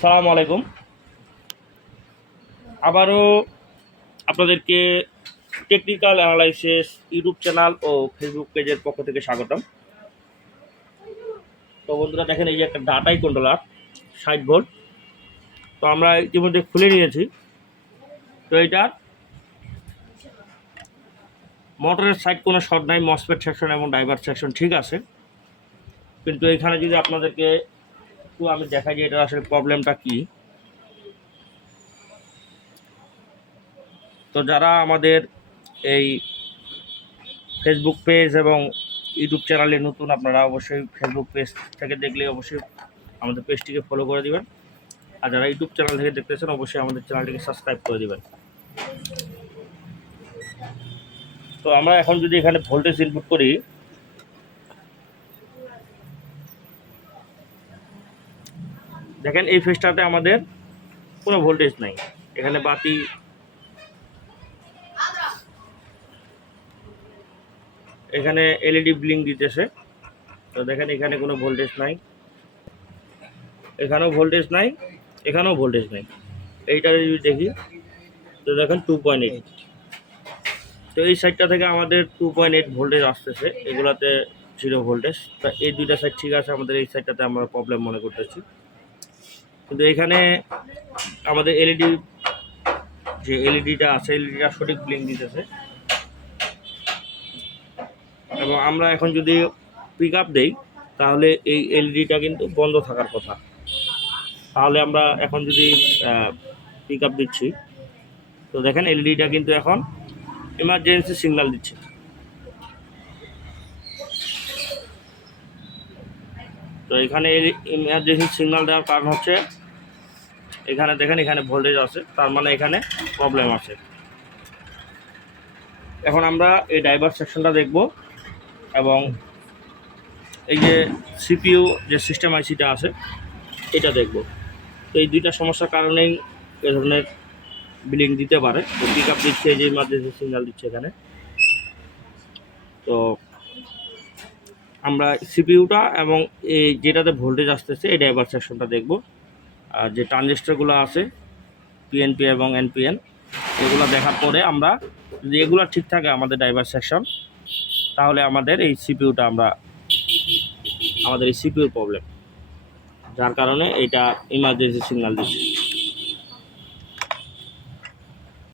সালামু আলাইকুম। আবারও আপনাদেরকে টেকনিক্যাল অ্যানালাইসিস ইউটিউব চ্যানেল ও ফেসবুক পেজের পক্ষ থেকে স্বাগতম। তো বন্ধুরা দেখেন, এই যে একটা ডাটাই কন্ট্রোলার 60 ভোল্ট। তো আমরা ইতিমধ্যে খুলে নিয়েছি। তো এটার মোটরের সাইড কোনো শর্ট নাই, মসফেট সেকশন এবং ড্রাইভার সেকশন ঠিক আছে। কিন্তু এখানে যদি আপনাদেরকে একটু আমি দেখাই যে এটার আসলে প্রবলেমটা কী। তো যারা আমাদের এই ফেসবুক পেজ এবং ইউটিউব চ্যানেলে নতুন, আপনারা অবশ্যই ফেসবুক পেজ থেকে দেখলে অবশ্যই আমাদের পেজটিকে ফলো করে দিবেন। আর যারা ইউটিউব চ্যানেল থেকে দেখতেছেন অবশ্যই আমাদের চ্যানেলটিকে সাবস্ক্রাইব করে দিবেন। তো আমরা এখন যদি এখানে ভোল্টেজ ইনপুট করি, দেখেন এই ফেজটাতে আমাদের কোনো ভোল্টেজ নাই। এখানে বাতি, এখানে এলইডি ব্লিঙ্ক দিতেছে। তো দেখেন এখানে কোনো ভোল্টেজ নাই, এখানেও ভোল্টেজ নাই, এখানেও ভোল্টেজ নাই। এইটা যদি দেখি তো দেখেন 2.8। তো এই সাইডটা থেকে আমাদের 2.8 ভোল্টেজ আসতেছে, এগুলাতে 0 ভোল্টেজ। তো এই দুইটা সাইড ঠিক আছে, আমাদের এই সাইডটাতে আমরা প্রবলেম মনে করতেছি। কিন্তু এখানে আমাদের এলইডি, যে এলইডিটা আছে, এলইডিটা সঠিক ব্লিঙ্ক দিতেছে। এবং আমরা এখন যদি পিক আপ দেই তাহলে এই এলইডিটা কিন্তু বন্ধ থাকার কথা। তাহলে আমরা এখন যদি পিক আপ দিচ্ছি, তো দেখেন এলইডিটা কিন্তু এখন ইমার্জেন্সি সিগন্যাল দিচ্ছে। তো এখানে ইমার্জেন্সি সিগন্যাল দেওয়ার কারণ হচ্ছে এখানে দেখেন এখানে ভোল্টেজ আছে, তার মানে এখানে প্রবলেম আছে। এখন আমরা এই ড্রাইভার সেকশনটা দেখব এবং এই যে সিপিইউ যে সিস্টেম আইসিটা আছে এটা দেখব। তো এই দুইটা সমস্যার কারণেই এ ধরনের ব্লিঙ্ক দিতে পারে। তো পিক আপ দিচ্ছে, এই যে ইমার্জেন্সি সিগন্যাল দিচ্ছে এখানে। তো আমরা সিপিইউটা এবং এই যেটাতে ভোল্টেজ আসতেছে এই ড্রাইভার সেকশনটা দেখব। আর যে ট্রানজিস্টরগুলো আছে পিএনপি এবং এনপিএন, এগুলো দেখার পরে আমরা যদি এগুলো ঠিক থাকে আমাদের ড্রাইভার সেকশন, তাহলে আমাদের এই সিপিইউটা আমাদের এই সিপিইউর প্রবলেম, যার কারণে এটা ইমার্জেন্সি সিগন্যাল দিচ্ছে।